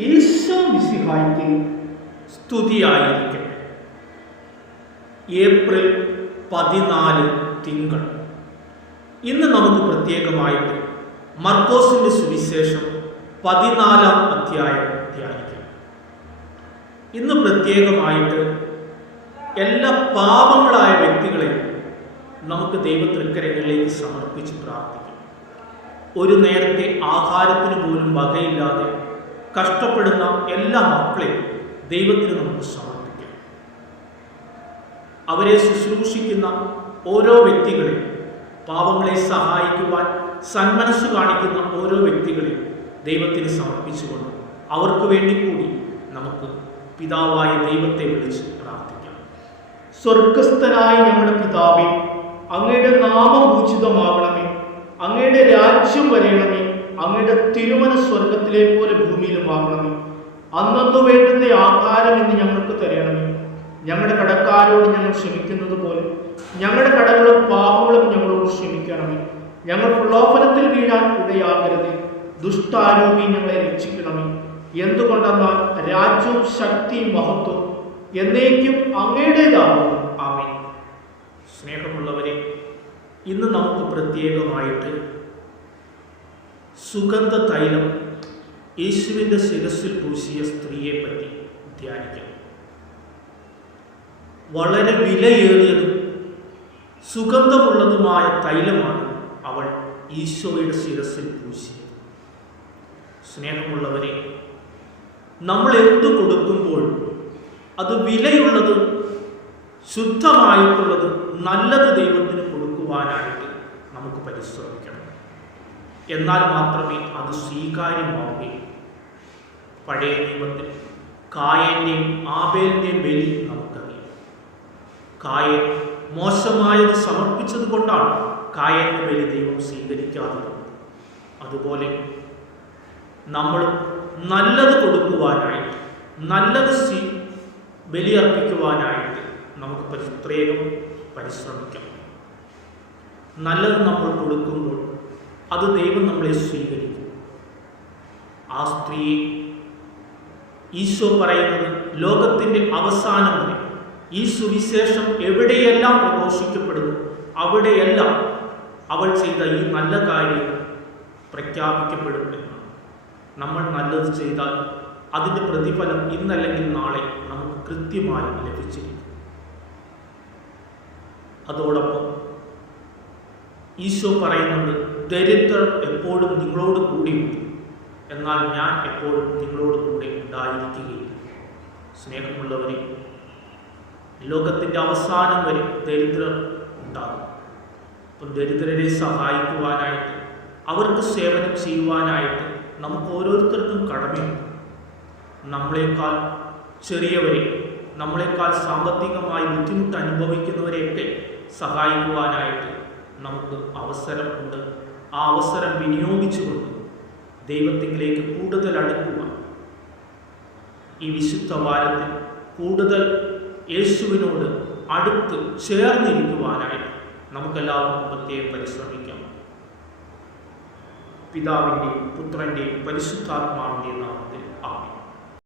ഈശോ മിശിഹായ്ക്ക് സ്തുതിയായിരിക്കട്ടെ. ഏപ്രിൽ 14 തിങ്കൾ. ഇന്ന് നമുക്ക് പ്രത്യേകമായിട്ട് മർക്കോസിന്റെ സുവിശേഷം 14-ാം അധ്യായം ധ്യാനിക്കാം. ഇന്ന് പ്രത്യേകമായിട്ട് എല്ലാ പാപങ്ങളായ വ്യക്തികളെയും നമുക്ക് ദൈവതൃക്കരങ്ങളിലേക്ക് സമർപ്പിച്ച് പ്രാർത്ഥിക്കാം. ഒരു നേരത്തെ ആഹാരത്തിന് പോലും വകയില്ലാതെ കഷ്ടപ്പെടുന്ന എല്ലാ മക്കളെയും ദൈവത്തിന് നമുക്ക് സമർപ്പിക്കാം. അവരെ ശുശ്രൂഷിക്കുന്ന ഓരോ വ്യക്തികളെയും, പാവങ്ങളെ സഹായിക്കുവാൻ സന്മനസ് കാണിക്കുന്ന ഓരോ വ്യക്തികളെയും ദൈവത്തിന് സമർപ്പിച്ചുകൊണ്ട് അവർക്ക് വേണ്ടി കൂടി നമുക്ക് പിതാവായ ദൈവത്തെ വിളിച്ച് പ്രാർത്ഥിക്കാം. സ്വർഗസ്ഥനായ ഞങ്ങളുടെ പിതാവേ, അങ്ങയുടെ നാമം പൂജിതമാകണമേ, അങ്ങയുടെ രാജ്യം വരയണമേ, അങ്ങയുടെ തിരുമനസ് സ്വർഗത്തിലെ പോലെ ഭൂമിയിലുമാകണമേ. അന്നു വേണ്ടുന്ന ആഹാരം ഇന്ന് ഞങ്ങൾക്ക് തരണമേ. ഞങ്ങളുടെ കടക്കാരോട് ഞങ്ങൾ ക്ഷമിക്കുന്നത് പോലെ ഞങ്ങളുടെ കടങ്ങളും പാപങ്ങളും ഞങ്ങളോട് ക്ഷമിക്കണമേ. ഞങ്ങൾ പ്രലോഭനത്തിൽ വീഴാൻ ഇടയാകരുത്, ദുഷ്ടാരൂപി ഞങ്ങളെ രക്ഷിക്കണമേ. എന്തുകൊണ്ടെന്നാൽ രാജ്യവും ശക്തിയും മഹത്വവും എന്നേക്കും അങ്ങയുടേതാകുന്നു. ആമേൻ. സ്നേഹമുള്ളവരെ, ഇന്ന് നമുക്ക് പ്രത്യേകമായിട്ട് സുഗന്ധ തൈലം യേശുവിൻ്റെ ശിരസിൽ പൂശിയ സ്ത്രീയെ പറ്റി ധ്യാനിക്കാം. വളരെ വിലയേറിയതും സുഗന്ധമുള്ളതുമായ തൈലമാണ് അവൾ ഈശോയുടെ ശിരസിൽ പൂശിയത്. സ്നേഹമുള്ളവരെ, നമ്മൾ എന്തു കൊടുക്കുമ്പോൾ അത് വിലയുള്ളത്, ശുദ്ധമായിട്ടുള്ളത്, നല്ലത് ദൈവത്തിന് കൊടുക്കുവാനായിട്ട് നമുക്ക് പരിശ്രമിക്കണം. എന്നാൽ മാത്രമേ അത് സ്വീകാര്യമാവുകയും. പഴയ നിയമത്തിൽ കായന്റെയും ആബേലിന്റെയും ബലി നമുക്കറിയാം. കായൻ മോശമായത് സമർപ്പിച്ചത് കൊണ്ടാണ് കായന്റെ ബലി ദൈവം സ്വീകരിക്കാതിരുന്നത്. അതുപോലെ നമ്മൾ നല്ലത് കൊടുക്കുവാനായിട്ട്, നല്ലത് ബലിയർപ്പിക്കുവാനായിട്ട് നമുക്ക് പ്രത്യേകം പരിശ്രമിക്കാം. നല്ലത് നമ്മൾ കൊടുക്കുമ്പോൾ അത് ദൈവം നമ്മളെ സ്വീകരിക്കും. ആ സ്ത്രീയെ ഈശോ പറയുന്നത് ലോകത്തിൻ്റെ അവസാനം വരെ ഈ സുവിശേഷം എവിടെയെല്ലാം പ്രഘോഷിക്കപ്പെടുന്നു അവിടെയെല്ലാം അവൾ ചെയ്ത ഈ നല്ല കാര്യം പ്രഖ്യാപിക്കപ്പെടും എന്നാണ്. നമ്മൾ നല്ലത് ചെയ്താൽ അതിൻ്റെ പ്രതിഫലം ഇന്നല്ലെങ്കിൽ നാളെ നമുക്ക് കൃത്യമായി ലഭിച്ചിരിക്കും. അതോടൊപ്പം ഈശോ പറയുന്നുണ്ട്, ദരിദ്രർ എപ്പോഴും നിങ്ങളോട് കൂടിയുണ്ട്, എന്നാൽ ഞാൻ എപ്പോഴും നിങ്ങളോട് കൂടെ ഉണ്ടായിരിക്കുകയില്ല. സ്നേഹമുള്ളവരെ, ലോകത്തിൻ്റെ അവസാനം വരെ ദരിദ്രർ ഉണ്ടാകും. അപ്പം ദരിദ്രരെ സഹായിക്കുവാനായിട്ട്, അവർക്ക് സേവനം ചെയ്യുവാനായിട്ട് നമുക്ക് ഓരോരുത്തർക്കും കടമയുണ്ട്. നമ്മളെക്കാൾ ചെറിയവരെ, നമ്മളെക്കാൾ സാമ്പത്തികമായി ബുദ്ധിമുട്ട് അനുഭവിക്കുന്നവരെയൊക്കെ സഹായിക്കുവാനായിട്ട് നമുക്ക് അവസരമുണ്ട്. ആ അവസരം വിനിയോഗിച്ചുകൊണ്ട് ദൈവത്തിലേക്ക് കൂടുതൽ അടുക്കുവാൻ, ഈ വിശുദ്ധ വാരത്തിൽ കൂടുതൽ യേശുവിനോട് അടുത്ത് ചേർന്നിരിക്കുവാനായിട്ട് നമുക്കെല്ലാവർക്കും പ്രത്യേകം പരിശ്രമിക്കാം. പിതാവിൻ്റെയും പുത്രൻ്റെയും പരിശുദ്ധാത്മാവിൻ്റെയും നാമത്തിൽ.